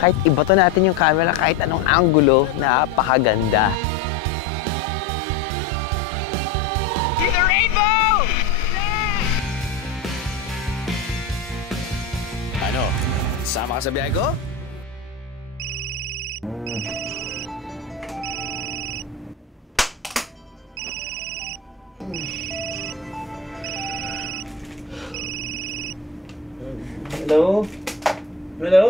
Kahit ibato natin yung camera, kahit anong angulo, napakaganda. See the rainbow! Ano? Sama ka sa biyahe ko? Hello? Hello?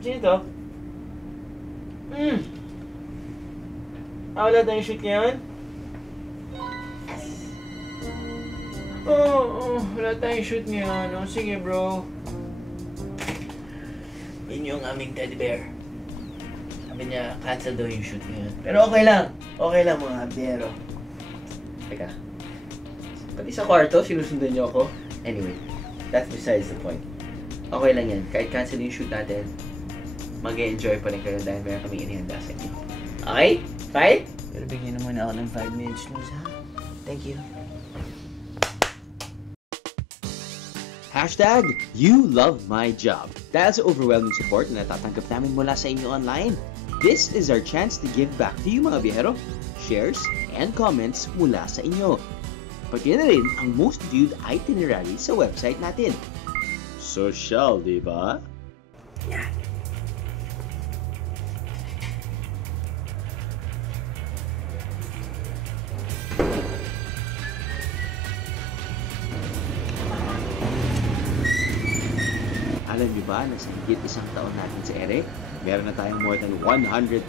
Sino to? Wala tayong shoot ngayon? Wala tayong shoot ngayon. Oh, sige bro. Yun yung aming teddy bear. Sabi niya, cancel daw yung shoot ngayon. Pero okay lang. Okay lang mga biyero. Teka. Pati sa kwarto, sinusundan niyo ako. Anyway, that's besides the point. Okay lang yan. Kahit cancel yung shoot natin, mag-e-enjoy pa rin kayo dahil meron kami inihanda sa inyo. Okay? Fine? Pero bigyan naman ako ng 5 minutes snooze, ha? Thank you. Hashtag, you love my job. Dahil sa overwhelming support na natatanggap namin mula sa inyo online, this is our chance to give back to you mga biyahero. Shares and comments mula sa inyo. Pati na rin ang most viewed itinerary sa website natin. Social, di ba? Yan. Alam niyo ba na sa higit isang taon natin sa Ere, meron na tayong more than 124,000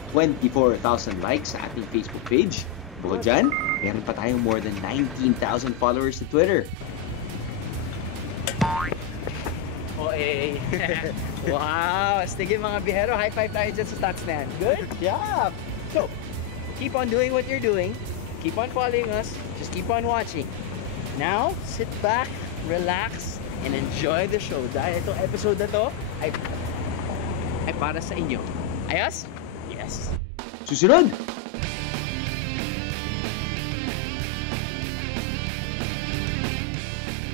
likes sa ating Facebook page. Bukod dyan, meron pa tayong more than 19,000 followers sa Twitter. Oy! Wow! Sige mga bihero, high five tayo dyan sa stats na yan. Good job! So, keep on doing what you're doing. Keep on following us. Just keep on watching. Now, sit back, relax, and enjoy the show. Dahil itong episode na to ay para sa inyo. Ayos? Yes! Susunod!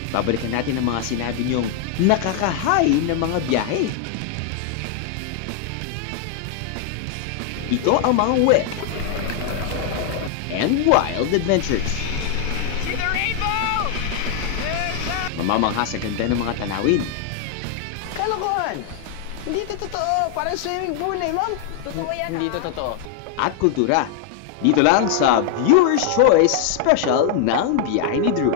Babalikan natin ang mga sinabi niyong nakakahay na mga biyahe. Ito ang mga wet and wild adventures. See the rainbow! Mamamangha sa ganda ng mga tanawin. Kalokohan! Hindi ito totoo! Parang swimming pool eh, ma'am! Totoo yan, Hindi ito totoo. At kultura. Dito lang sa Viewer's Choice Special ng Biyahe ni Drew.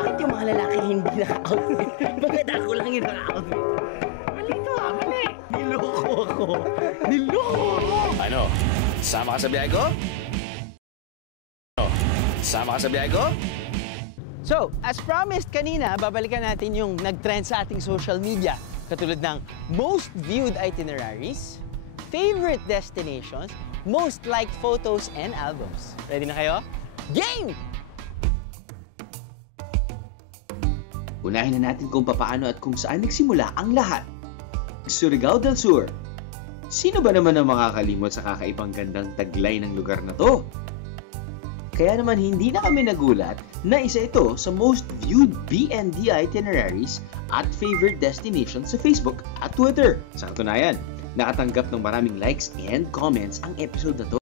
Bakit yung mga lalaki hindi naka-outfit? Bakit ako lang yung naka-outfit? Malito ah, mali! Niloko ako! Niloko ako! Ano? Sama ka sa biyahe ko? Ano? Sama ka sa biyahe ko? So, as promised kanina, babalikan natin yung nag-trend sa ating social media. Katulad ng most viewed itineraries, favorite destinations, most liked photos and albums. Ready na kayo? Game! Unahin na natin kung papaano at kung saan nagsimula ang lahat. Surigao del Sur. Sino ba naman ang makakalimot sa kakaibang gandang taglay ng lugar na to? Kaya naman hindi na kami nagulat na isa ito sa most viewed BND itineraries at favorite destinations sa Facebook at Twitter. Sa katunayan, nakatanggap ng maraming likes and comments ang episode na to.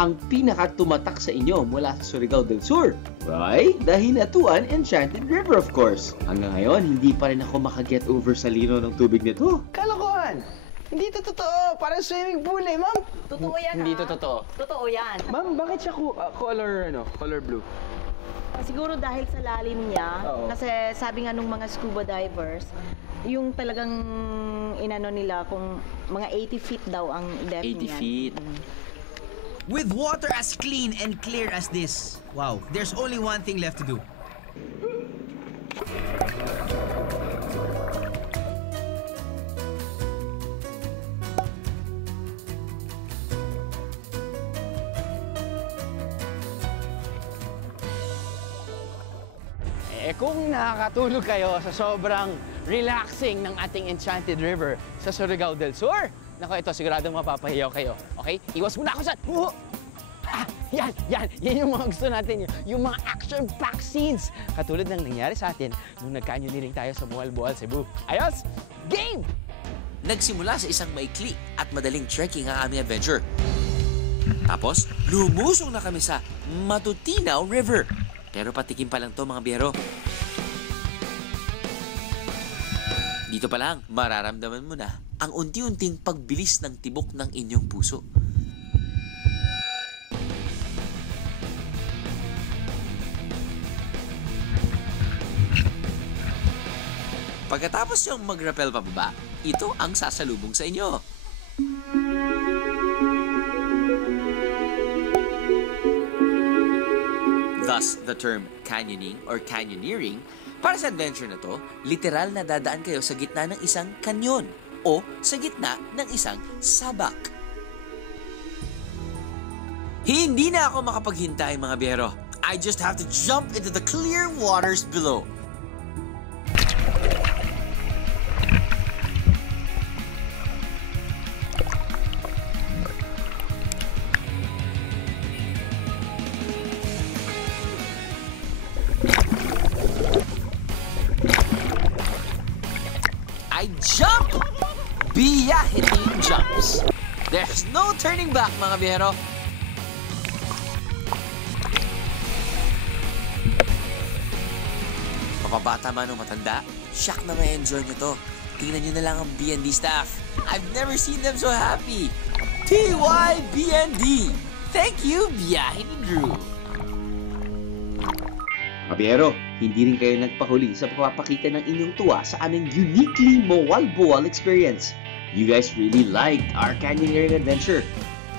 Ang pinaka-tumatak sa inyo mula sa Surigao del Sur, right? The Hinatuan Enchanted River, of course. Hanggang ngayon, hindi pa rin ako makaget over sa lino ng tubig nito. Kalokohan! Hindi ito totoo! Parang swimming pool eh, ma'am! Totoo yan, Hindi ha? ito totoo. Totoo yan. Ma'am, bakit siya color blue? Siguro dahil sa lalim niya, Oo. kasi sabi nga nung mga scuba divers, yung talagang inano nila kung mga 80 feet daw ang depth 80 niyan. feet. With water as clean and clear as this, wow, there's only one thing left to do. Kung nakakatulog kayo sa sobrang relaxing ng ating Enchanted River sa Surigao del Sur, naku, ito, siguradong mapapahiyaw kayo. Okay? Iwas muna ako saan! Yan yung mga gusto natin, yung mga action-packed scenes. Katulad ng nangyari sa atin nung nagkanyoneering tayo sa Bohal, Cebu. Ayos? Game! nagsimula sa isang maikli at madaling trekking ang aming adventure. Tapos, lumusong na kami sa Matutinaw River. Pero patikim pa lang to mga biyero. Dito pa lang, mararamdaman mo na ang unti-unting pagbilis ng tibok ng inyong puso. Pagkatapos yung mag-rappel pababa, ito ang sasalubong sa inyo. Thus, the term canyoning or canyoneering, para sa adventure na to, literal na dadaan kayo sa gitna ng isang kanyon o sa gitna ng isang sabak. Hindi na ako makapaghintay mga biyero. I just have to jump into the clear waters below. I jump! Biyahitin jumps. There's no turning back, mga biyero. Mapabata man o matanda, shock na may enjoy nyo to. Tingnan nyo na lang ang BND staff. I've never seen them so happy. TYBND! Thank you, Biyahe ni Drew. Mabiyero, hindi rin kayo nagpahuli sa pagpapakita ng inyong tuwa sa aming uniquely Moalboal experience. You guys really liked our canyoneering adventure.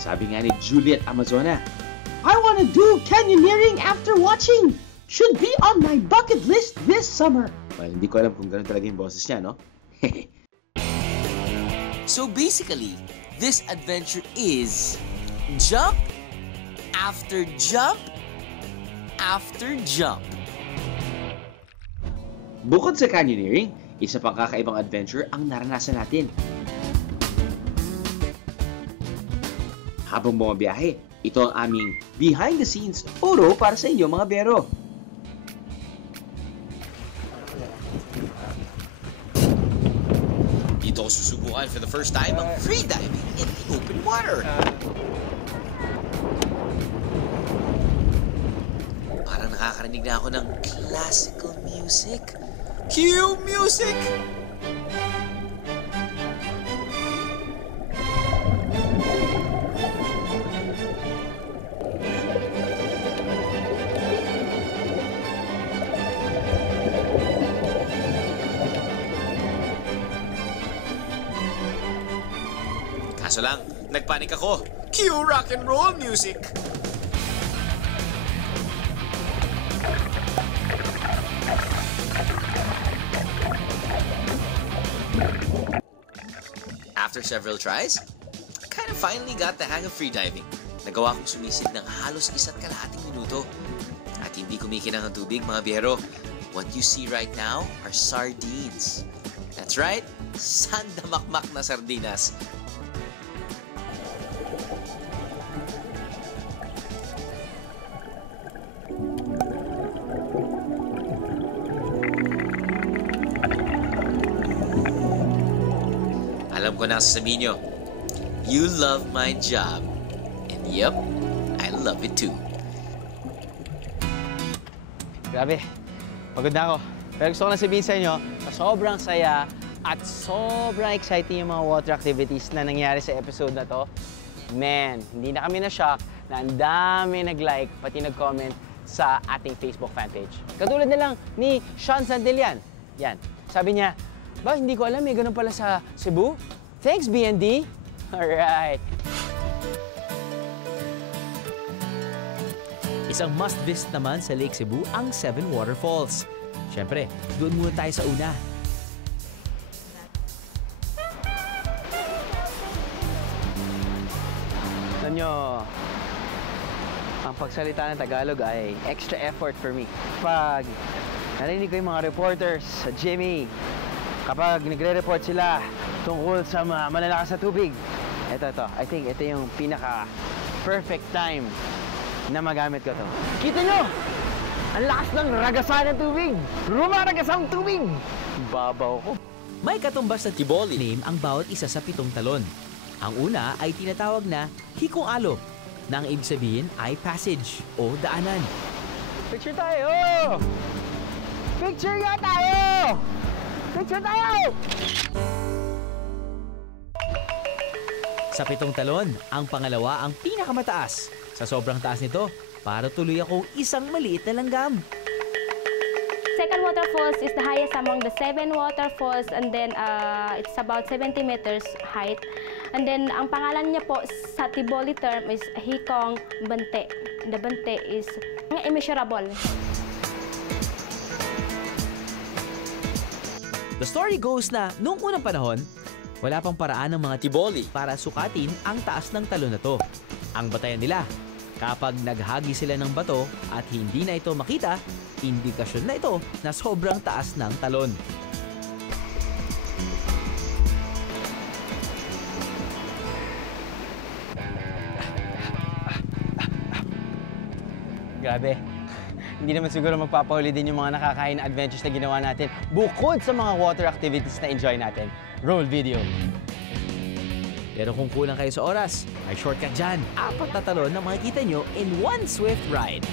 Sabi nga ni Juliet Amazona, I wanna do canyoneering after watching. Should be on my bucket list this summer. Well, hindi ko alam kung gano'n talaga yung boses niya, no? So basically, this adventure is jump after jump after jump. Bukod sa canyoneering, isa pang kakaibang adventure ang naranasan natin. Habang bumabiyahe, ito ang aming behind-the-scenes photo para sa inyo mga biyero. Dito ko susubukan for the first time ang free diving in the open water. Parang nakakarinig na ako ng classical music. Cue music! Kaso lang, nagpanik ako. Cue rock and roll music! After several tries, I kind of finally got the hang of freediving. Nagawa kong sumisid ng halos 1.5 minuto. At hindi kumikinang ang tubig, mga biyero. What you see right now are sardines. That's right, sandamakmak na sardinas. Alam ko na sasabihin nyo, you love my job. And yep, I love it too. Grabe, pagod na ako. Pero gusto ko lang sabihin sa inyo, na sobrang saya at sobrang exciting yung mga water activities na nangyari sa episode na to. Man, hindi na kami na-shock na ang dami nag-like pati nag-comment sa ating Facebook fanpage. Katulad na lang ni Sean Santelian. Yan, sabi niya, ba, hindi ko alam, may ganun pala sa Cebu. Thanks, BND. Alright. Isang must-visit naman sa Lake Cebu ang Seven Waterfalls. Siyempre, doon muna tayo sa una. Alam nyo, ang pagsalita ng Tagalog ay extra effort for me. Pag narinig ko yung mga reporters sa Jimmy, kapag nagre-report sila tungkol sa mga malalakas na tubig, ito. I think ito yung pinaka-perfect time na magamit ko to. Kita nyo! Ang lakas ng ragasan ng tubig! Rumaragas ang tubig! Babaw ko. May katumbas na Tiboli. name ang bawat isa sa 7 talon. Ang una ay tinatawag na Hikong Alo, na ang ibig sabihin ay passage o daanan. Picture tayo! Picture nga tayo! Picture tayo! Sa 7 talon, ang pangalawa ang pinakamataas. Sa sobrang taas nito, para tuloy akong isang maliit na langgam. Second waterfalls is the highest among the 7 waterfalls, and then it's about 70 meters height. And then ang pangalan niya po sa Tiboli term is Hikong Bante. The Bante is immeasurable. The story goes na noong unang panahon, wala pang paraan ng mga Tiboli. para sukatin ang taas ng talon na to. Ang batayan nila, kapag naghagi sila ng bato at hindi na ito makita, indikasyon na ito na sobrang taas ng talon. Grabe. Hindi naman siguro magpapahuli din yung mga nakakain na adventures na ginawa natin bukod sa mga water activities na enjoy natin. Roll video. Pero kung kulang kayo sa oras, may shortcut dyan. 4 na talon na makikita nyo in one swift ride.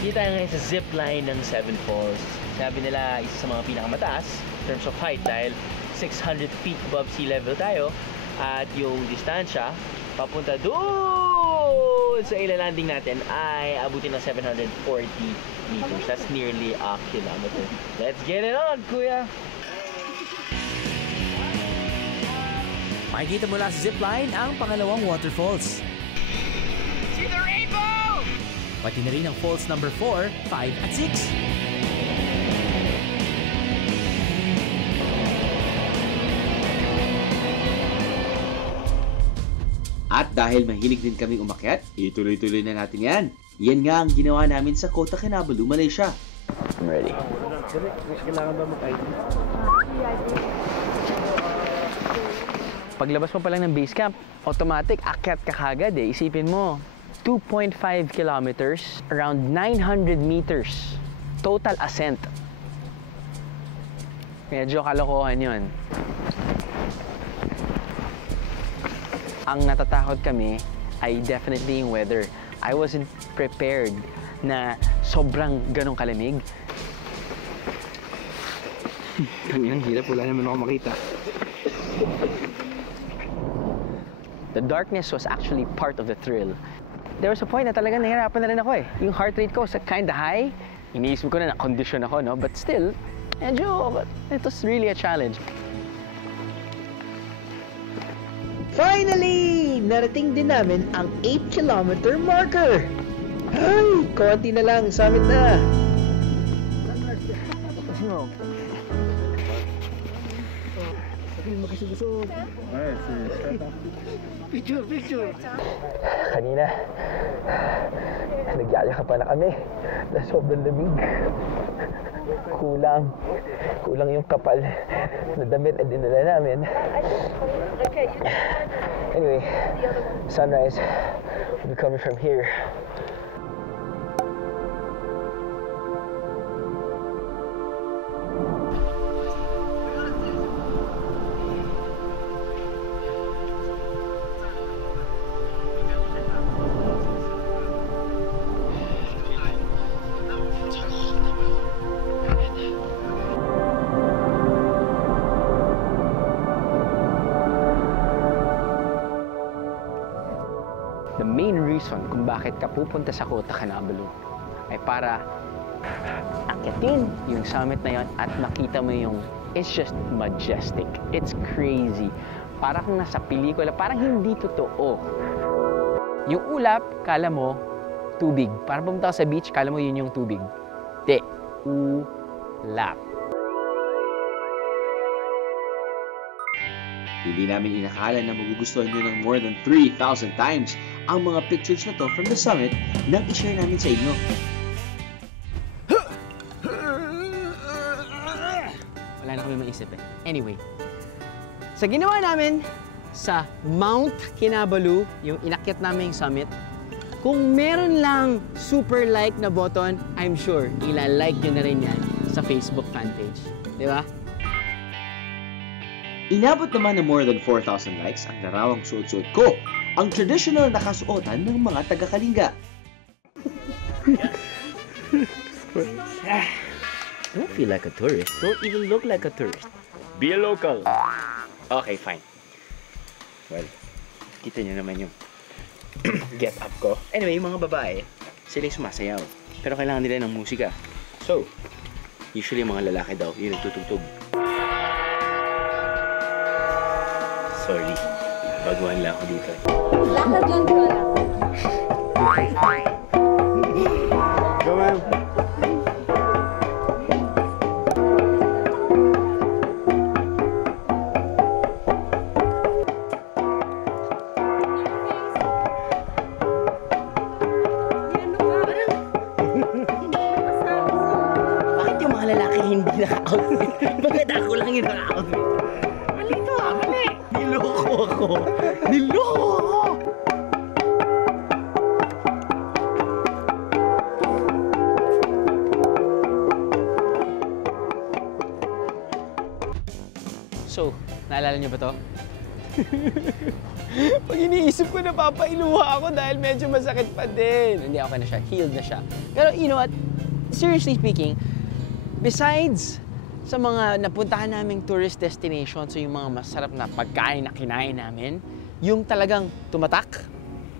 Kita ngayon sa zip line ng Seven Falls. Sabi nila isa sa mga pinakamataas in terms of height dahil 600 feet above sea level tayo at yung distansya papunta doon sa ilalanding natin ay abutin ng 740 meters. That's nearly a kilometer. Let's get it on, kuya! Makikita mula sa zipline ang pangalawang waterfalls. See the rainbow! Pati na rin ang falls number 4, 5 at 6. At dahil mahilig din kaming umakyat, ituloy-tuloy na natin yan. Yan nga ang ginawa namin sa Kota Kinabalu, Malaysia. I'm ready. Paglabas mo pa lang ng base camp, automatic, akyat ka kagad eh. Isipin mo, 2.5 kilometers, around 900 meters, total ascent. Medyo kalokohan yun. Ang natatakot kami ay definitely yung weather. I wasn't prepared na sobrang ganong kalamig. Kanina, hirap. Wala naman ako makita. The darkness was actually part of the thrill. There was a point na talagang nahirapan na rin ako eh. Yung heart rate ko was kinda high. Iniisip ko na na-condition ako, no? But still, medyo, it was really a challenge. Finally! Narating din namin ang 8-kilometer marker! Ay! Konti na lang, summit na! Picture! Kanina, nagyayaka pa na kami na sobrang lamig. Kulang yung kapal na damit na dinala namin. Anyway, sunrise will be coming from here. The main reason kung bakit ka pupunta sa Kota Kinabalu ay para akyatin yung summit na yon at makita mo yung it's just majestic. It's crazy. Para kang nasa pelikula, parang hindi totoo. Yung ulap, kala mo tubig. Para pumunta ka sa beach, kala mo yun yung tubig. Di, ulap. Hindi namin inakala na magugustuhan nyo ng more than 3,000 times ang mga pictures na to from the summit nang i-share namin sa inyo. Wala na kami maisip eh. Anyway, sa ginawa namin sa Mount Kinabalu, yung inakyat namin yung summit, Kung meron lang super like na button, I'm sure ila-like nyo na rin yan sa Facebook fan page. Di ba? Inabot naman ng more than 4,000 likes ang larawang suot-suot ko, ang traditional na kasuotan ng mga taga-Kalinga. Don't feel like a tourist. Don't even look like a tourist. Be a local. Okay, fine. Well, kita nyo naman yung get up ko. Anyway, yung mga babae, sila yung sumasayaw. Pero kailangan nila ng musika. So, usually yung mga lalaki daw, yung nagtutugtog. Sorry, baguhan lang ako dito. Lakad lang ko lang. Go, ma'am. Bakit yung mga lalaki hindi naka-outfit? Bakit ako lang yung naka-outfit? Mali ito mali! Niloko ako! Niloko ako! So, naalala niyo ba to? Pag iniisip ko, napapailuha ako dahil medyo masakit pa din. Hindi, okay na siya. Healed na siya. Pero you know what? Seriously speaking, besides sa mga napuntahan naming tourist destinations, so yung mga masarap na pagkain na kinain namin, yung talagang tumatak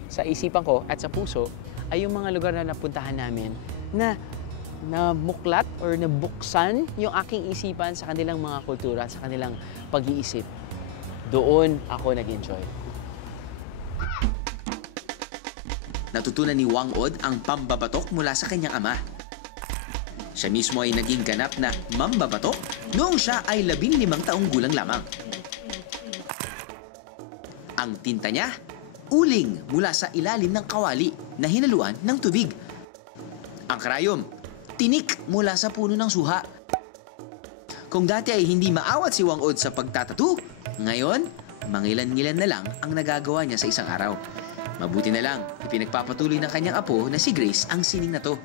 sa isipan ko at sa puso ay yung mga lugar na napuntahan namin na namuklat or nabuksan yung aking isipan sa kanilang mga kultura, sa kanilang pag-iisip. Doon ako nag-enjoy. Natutunan ni Wang Od ang pambabatok mula sa kanyang ama. Siya mismo ay naging ganap na mambabatok noong siya ay 15 taong gulang lamang. Ang tinta niya, uling mula sa ilalim ng kawali na hinaluan ng tubig. Ang karayom, tinik mula sa puno ng suha. Kung dati ay hindi maawat si Wang Od sa pagtatatu, ngayon, mangilan-ngilan na lang ang nagagawa niya sa isang araw. Mabuti na lang, ipinagpapatuloy ng kanyang apo na si Grace ang sining na to.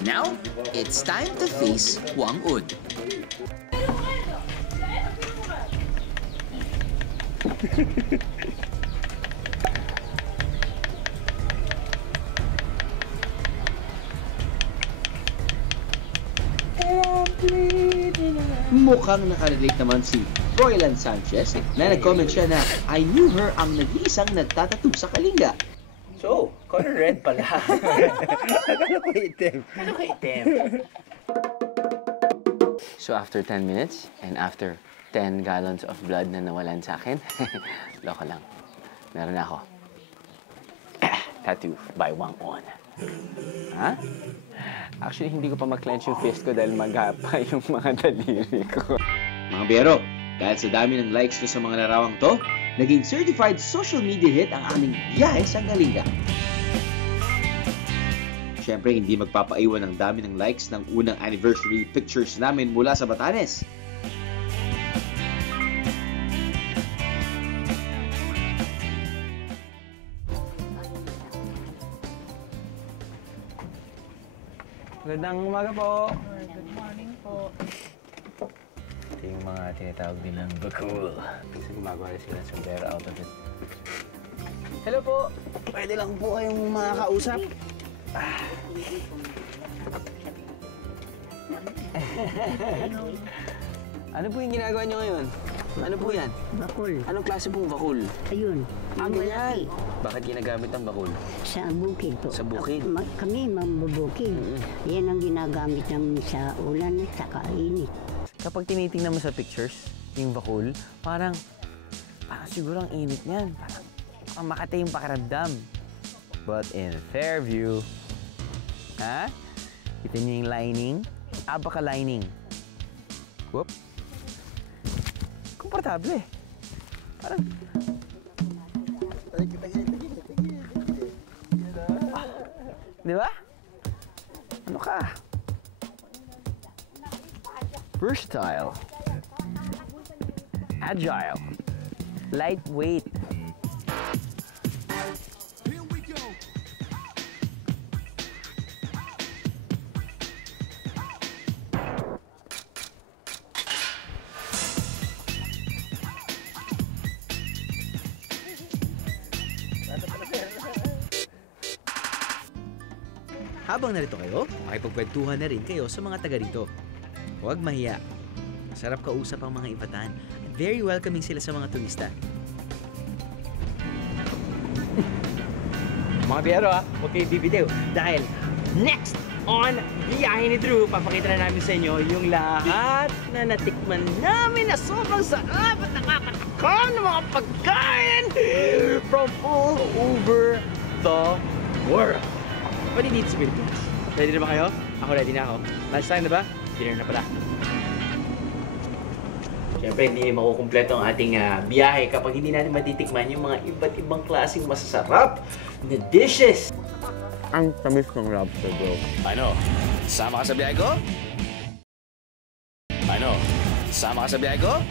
And now, it's time to face Wang Od. Mukhang nakarelate naman si Froilan Sanchez na nag-comment siya na I knew her ang nag-iisang nagtatatu sa Kalinga. So, color red pala. Akala ko itim. Ano ko itim? So, after 10 minutes and after 10 gallons of blood na nawalan sa akin, loko lang. Meron ako. Tattoo by Wang Od. Ha? Actually, hindi ko pa mag-clench yung fist ko dahil magapa yung mga daliri ko. Mga biyero, dahil sa dami ng likes ko sa mga larawang to, naging certified social media hit ang aming biyahe sa Kalinga. Siyempre, hindi magpapaiwan ang dami ng likes ng unang anniversary pictures namin mula sa Batanes. Magandang umaga po. Good morning po. Ito yung mga tinatawag din ng bakul. Kasi gumagawa rin sila ng sombrero out of it. Hello po. Pwede lang po kayong makakausap. Ano po yung ginagawa nyo ngayon? Ano po yan? Bakul. Anong klase pong bakul? Ayun. Ano yan? Bakit ginagamit ang bakul? Sa bukid po. Sa bukid? Kami mambubukid. Yan ang ginagamit namin sa ulan at sa kainit. Kapag tinitingnan mo sa pictures, yung bakul, parang siguro ang init niyan. Parang makati yung pakiramdam. But in Fairview, ha? Kita niyo yung lining? Abaka-lining. Whoop. Komportable. Parang... Di ba? Ano ka? Versatile. Agile. Lightweight. Habang narito kayo, makipagkwentuhan na rin kayo sa mga taga rito. Huwag mahiya. Masarap kausap ang mga Ivatan. Very welcoming sila sa mga turista. Mga biyero huwag kayo bibitiw. Dahil next on Biyahe ni Drew, papakita na namin sa inyo yung lahat na natikman namin na sobrang sarap at nakakatakam ng mga pagkain from all over the world. Pwede dito sa Pilipinas. Ready na ba kayo? Ako ready na ako. Lunchtime na ba? Dinner na pala. Siyempre, hindi makukumpleto ang ating biyahe kapag hindi natin matitikman yung mga iba't ibang klaseng masasarap na dishes. Ang tamis ng lobster, bro. Ano? Sama ka sa biyahe ko? Ano? Sama ka sa biyahe ko?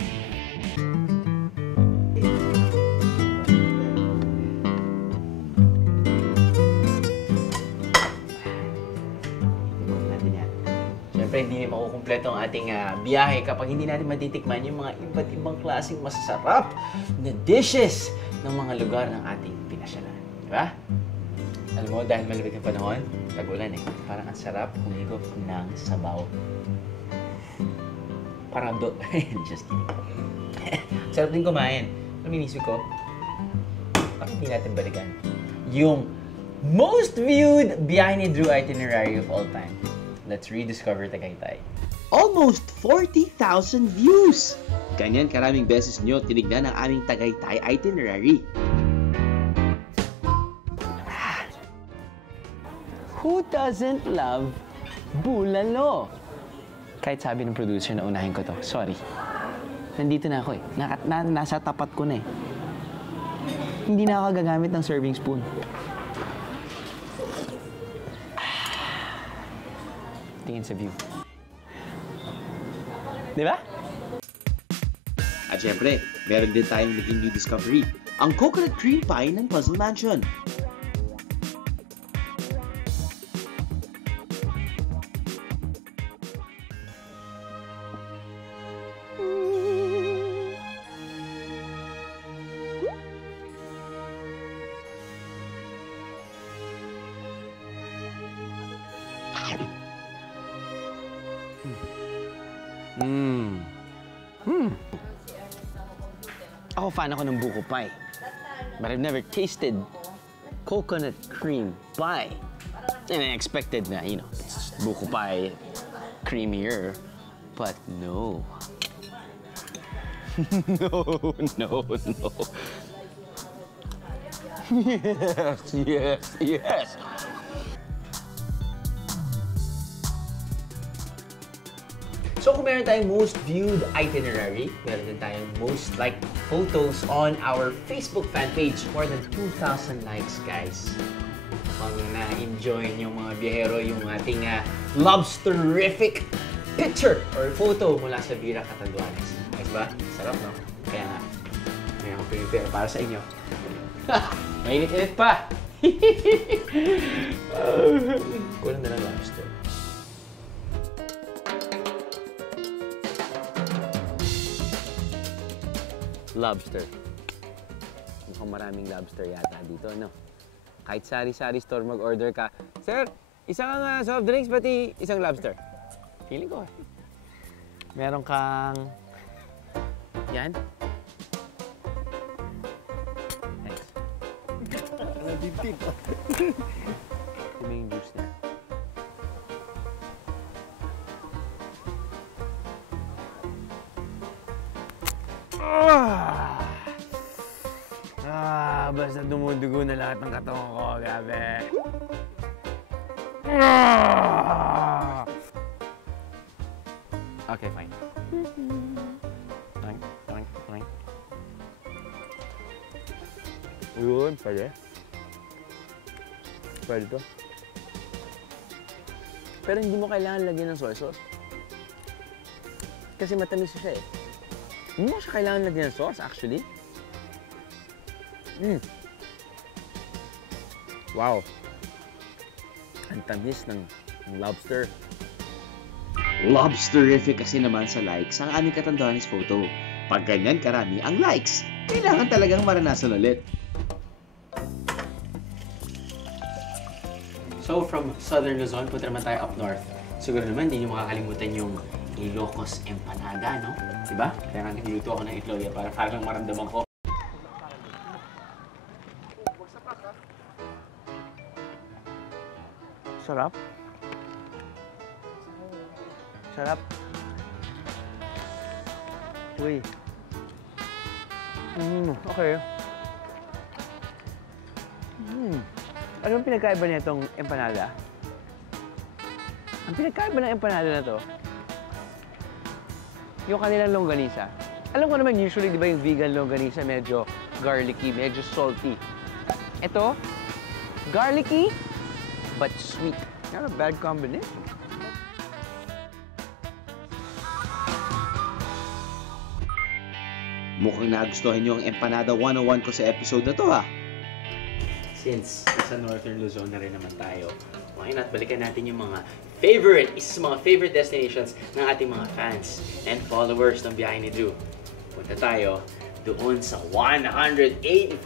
Siyempre, hindi makukumpleto ang ating biyahe kapag hindi natin matitikman yung mga iba't ibang klaseng masasarap na dishes ng mga lugar ng ating pinasyalan. Diba? Alam mo, dahil malamig ang panahon, tag-ulan parang ang sarap humigop ng sabaw. Parang just kidding. Sarap din kumain. Alam mo, inisip ko, bakit hindi natin balikan yung most viewed Biyahe ni Drew itinerary of all time? Let's rediscover Tagaytay. Almost 40,000 views! Ganyan karaming beses nyo tinignan ang aming Tagaytay itinerary. Who doesn't love bulalo? Kahit sabi ng producer na unahin ko to, sorry. Nandito na ako nasa tapat ko na Hindi na ako gagamit ng serving spoon. Tingin sa view. Diba? At syempre, meron din tayong naging new discovery, ang coconut cream pie ng Puzzle Mansion. Ako fan ako ng buko pie. But I've never tasted coconut cream pie. And I expected na, it's buko pie creamier. But no. No. Yes. So kung meron tayong most viewed itinerary, meron din tayong most liked photos on our Facebook fan page. More than 2,000 likes, guys. Pang na-enjoy nyo mga biyahero yung ating lobsterific picture or photo mula sa Bira Catanduanes. Guys ba? Sarap, no? Kaya nga, may akong pinipera para sa inyo. Mainit-init pa! Kulang na lang lobster. Lobster. Mukhang maraming lobster yata dito, no? Kahit sari-sari store mag-order ka, Sir, isang soft drinks, pati isang lobster. Feeling ko. Meron kang... Yan. Thanks. Nadiptip. Ito yung juice niya. Basta dumudugo na lahat ng katawan ko, grabe. Okay, fine. Yun, pwede. Pwede to. Pero hindi mo kailangan lagyan ng soy sauce. Kasi matamis siya Hindi mo siya kailangan lagyan ng sauce, actually. Wow. Ang tamis ng lobster. Lobsterific kasi naman sa likes ang aming Catanduanes photo. Pag ganyan karami ang likes, kailangan talagang maranasan ulit. So, from Southern Luzon, punta naman tayo up north. Siguro naman, hindi nyo makakalimutan yung Ilocos Empanada, no? Diba? Kaya nga nagluto ako ng itlog para parang maramdaman ko. Sarap. Sarap. Uy. Okay. Anong pinagkaiba nitong empanada? Ang pinagkaiba ng empanada na to, yung kanilang longganisa. Alam ko naman, usually, di ba yung vegan longganisa, medyo garlicky, medyo salty. Ito, garlicky, but sweet. Not a bad combination. Mukhang nagustuhan niyo ang Empanada 101 ko sa episode na to ha. Since sa Northern Luzon na rin naman tayo, why not balikan natin yung mga favorite, isa sa mga favorite destinations ng ating mga fans and followers ng biyahe ni Drew. Punta tayo doon sa 185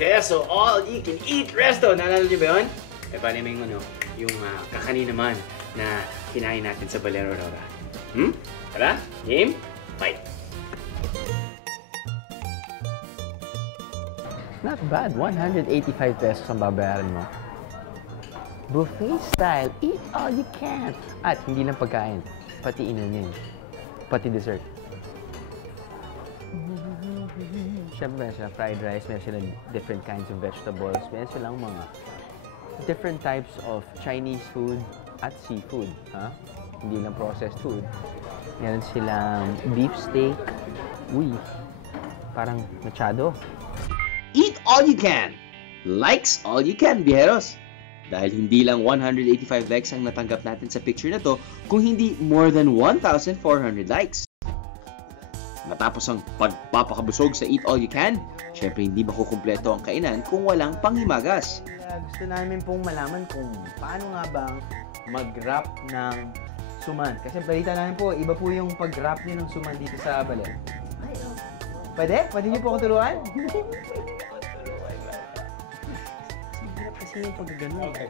peso all-you-can-eat resto. Naalala niyo ba yun? Eh, paano yung kakanin naman na kinain natin sa Valero Aurora? Tara, game, fight! Not bad. 185 pesos ang babayaran mo. Buffet style. Eat all you can. At hindi lang pagkain. Pati inumin. Pati dessert. Siyempre, meron silang fried rice. Meron silang different kinds of vegetables. Meron silang mga different types of Chinese food at seafood. Hindi lang processed food. Meron silang beef steak. Uy, parang machado. Eat all you can! Likes all you can, biheros! Dahil hindi lang 185 likes ang natanggap natin sa picture na to, kung hindi more than 1,400 likes. Matapos ang pagpapakabusog sa Eat All You Can, syempre hindi makukumpleto ang kainan kung walang panghimagas. Gusto namin pong malaman kung paano nga bang mag-wrap ng suman. Kasi balita namin po, iba po yung pag-wrap niyo ng suman dito sa Balen. Pwede? Pwede niyo po ako turuan? Hirap kasi yung pag-gano'n. Okay.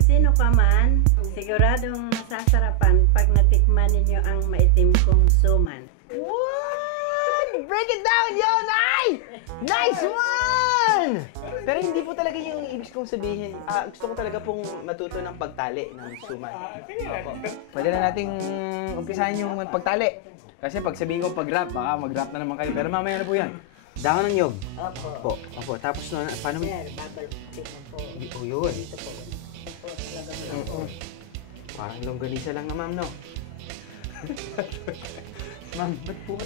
Sino pa man, siguradong masasarapan pag natikman ninyo ang maitim kong suman. What? Break it down, yo, Nay! Nice one! Pero hindi po talaga yung ibig kong sabihin. Gusto ko talaga pong matuto ng pagtali ng suman. Pwede na nating umpisahan yung pagtali. Kasi pag sabihin ko pag-wrap, baka mag-wrap na naman kayo. Pero mamaya na po yan. Dahon ng nyog. Opo. Opo. Tapos na, paano mo? Oh, yun. Parang longganisa lang na, ma'am, no? Ma'am, ba't po?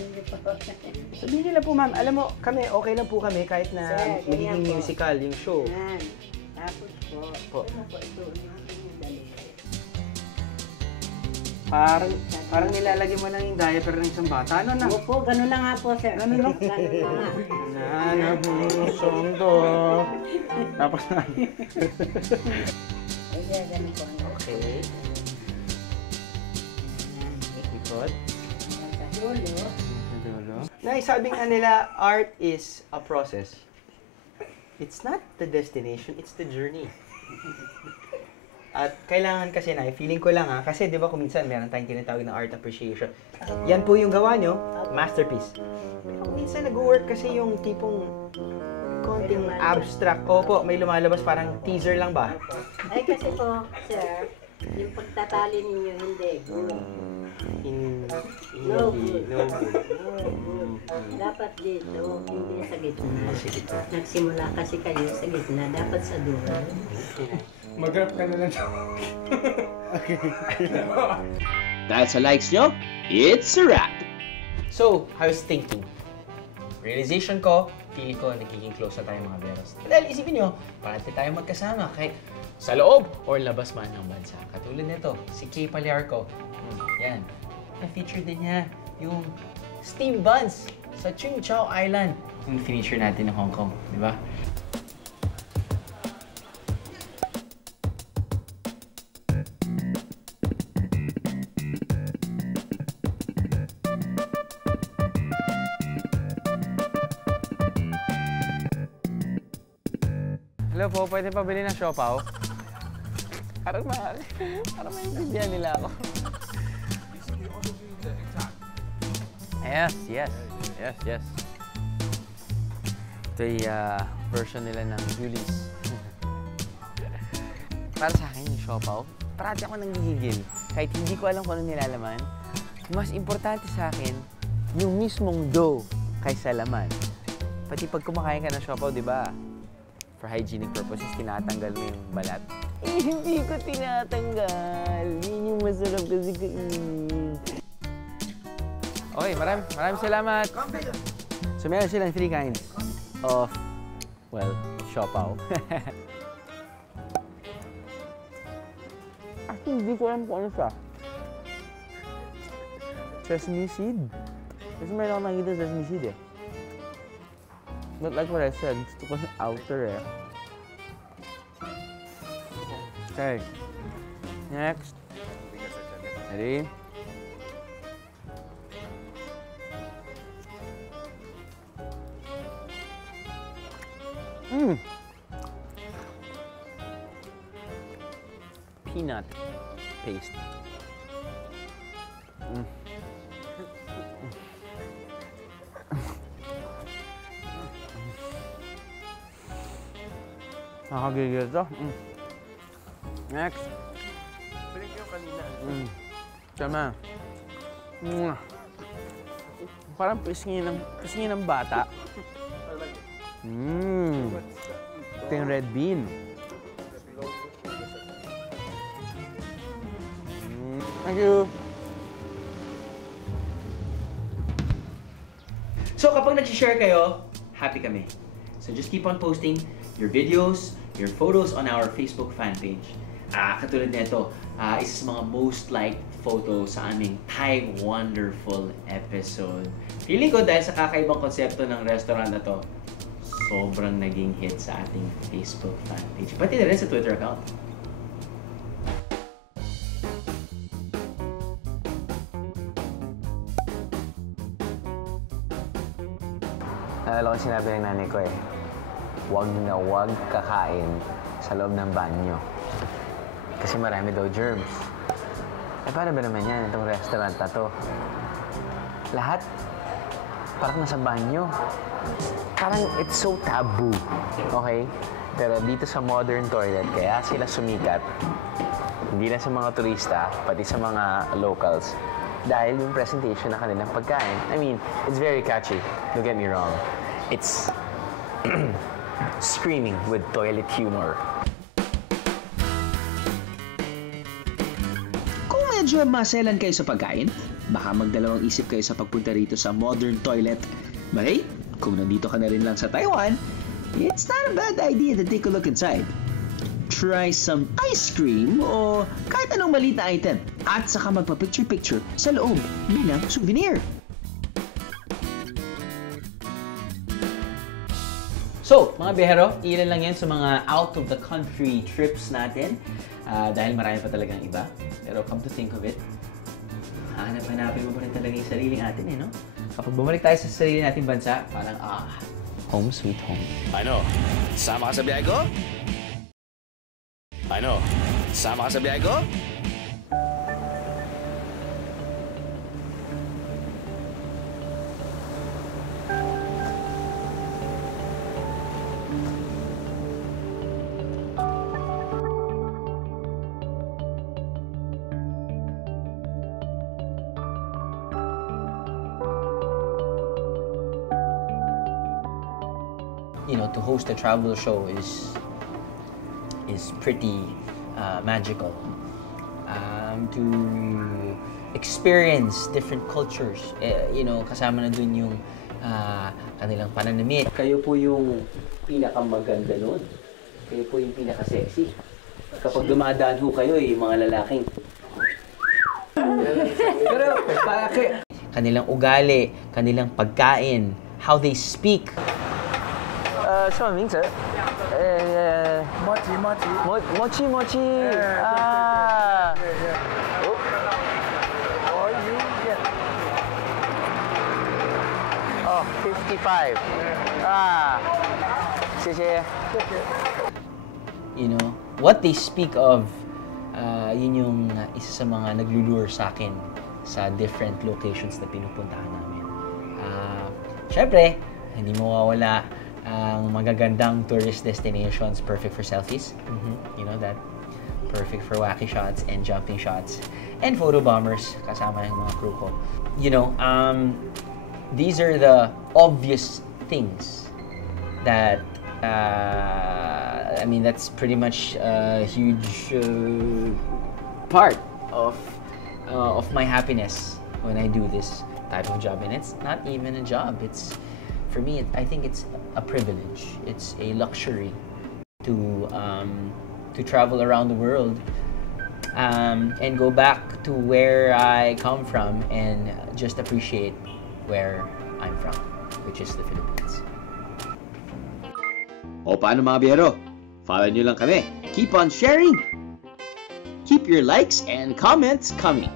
Sabihin nila po, ma'am, alam mo, kami, okay lang po kami kahit na magiging musical yung show. Yan. Tapos po. Parang nilalagyan mo lang yung diaper ng isang bata, ano na? Opo, gano'n na nga po, sir. Gano'n na? Nanabusong to. Tapos na. Okay. Ikot. Nay, sabi nga nila, art is a process. It's not the destination, it's the journey. At kailangan kasi na, feeling ko lang kasi di ba kung minsan meron tayong tinatawag na art appreciation. Yan po yung gawa nyo, masterpiece. Pero minsan nag-work kasi yung tipong konting abstract. Opo, may lumalabas parang teaser lang ba? Ay kasi po, sir, yung pagtatali ninyo, hindi. No good. Dapat dito, hindi sa gitna. Nagsimula kasi kayo sa gitna, dapat sa dulo. Mag-rap ka na lang. Okay. Dahil sa likes nyo, it's a wrap! So, I was thinking. Realization ko, feeling ko nagiging close na tayo mga beros. Dahil isipin nyo, parati tayo magkasama kahit sa loob or labas man ng bansa. Katulad nito, si Kay Paliarco. Yan. Na-feature din niya yung steam buns sa Qing Chao Island. Yung feature natin ng Hong Kong, di ba? Hello po, pwede pabili ng siopaw? Parang maintindihan nila ako. Yes. Ito yung version nila ng Julies. Para sa akin yung siopaw, parati ako nanggigigil. Kahit hindi ko alam kung ano nilalaman, mas importante sa akin yung mismong dough kaysa laman. Pati pag kumakain ka ng siopaw, di ba? For hygienic purposes, tinatanggal mo yung balat. Eh, hindi ko tinatanggal. Yun yung masarap kasi kainin. Okay, maraming salamat. So, meron silang 3 kinds of, well, siopaw. Actually, hindi ko alam kung ano siya. Sesame seed. Kasi meron akong nakikita sesame seed eh. But like what I said, gusto ko ng outer eh. Okay. Next. Ready? Peanut paste. Nakagigil ito. Next. Balik yung kanina. Tama. Parang pisngi ng bata. Ito yung red bean. Thank you. So kapag nag-share kayo, happy kami. So just keep on posting your videos, your photos on our Facebook fan page. Katulad nito, isa sa mga most liked photos sa aming Thai Wonderful episode. Feeling ko dahil sa kakaibang konsepto ng restaurant na to, sobrang naging hit sa ating Facebook fan page. Pati na rin sa Twitter account. Naalala ko sinabi ng nanay ko eh, huwag na huwag kakain sa loob ng banyo. Kasi marami daw germs. Eh paano ba naman yan, itong restaurant na to? Lahat parang nasa banyo. Parang it's so taboo, okay? Pero dito sa modern toilet, kaya sila sumikat, hindi lang sa mga turista, pati sa mga locals. Dahil yung presentation ng kanilang pagkain. I mean, it's very catchy. Don't get me wrong. It's screaming with toilet humor. Kung medyo maselan kayo sa pagkain, baka magdalawang isip kayo sa pagpunta rito sa modern toilet. But hey, kung nandito ka na rin lang sa Taiwan, it's not a bad idea to take a look inside. Try some ice cream o kahit anong maliit na item at saka magpa-picture-picture sa loob bilang souvenir. So, mga bihero, ilan lang yan sa mga out-of-the-country trips natin. Dahil marami pa talagang iba. Pero come to think of it, hanap-hanapin mo pa rin talaga yung sariling atin eh, no? Kapag bumalik tayo sa sarili nating bansa, parang home sweet home. Ano? Sama ka sa biyahe ko? Ano? Sama ka sa biyahe ko? You know, to host a travel show is pretty magical. To experience different cultures, you know, kasama na dun yung kanilang pananamit. Kayo po yung pinakamaganda nun. Kayo po yung pinaka-sexy. Kapag dumadaan ho kayo, yung mga lalaking pero kanilang ugali, kanilang pagkain, how they speak. 什么名字？mochi Oh, 55。谢谢。You know, what they speak of, yun yung isa sa mga naglulure sa akin sa different locations na pinupuntahan namin. Syempre, hindi mawawala ang magagandang tourist destinations, perfect for selfies. You know that? Perfect for wacky shots and jumping shots. And photo bombers, kasama yung mga crew ko. You know, these are the obvious things that, I mean, that's pretty much a huge part of my happiness when I do this type of job. And it's not even a job. It's, for me, I think it's a privilege. It's a luxury to travel around the world and go back to where I come from and just appreciate where I'm from, which is the Philippines. O paano mga biyero? Follow nyo lang kami. Keep on sharing! Keep your likes and comments coming.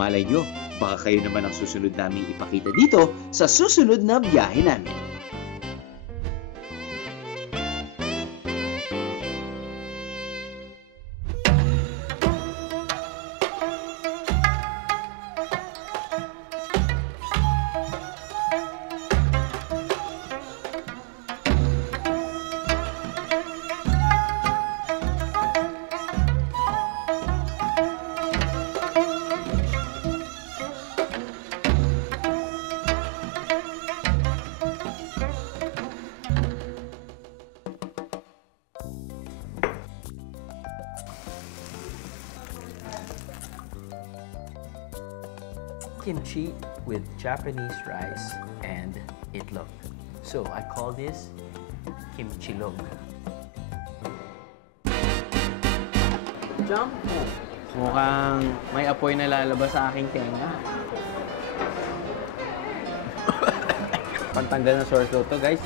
Malay nyo, baka kayo naman ang susunod naming ipakita dito sa susunod na biyahe namin. Kimchi with Japanese rice and itlog. So I call this kimchilog. Jump! Mukhang may apoy na lalabas sa aking tenga. Pantanggal ng sore throat to, guys.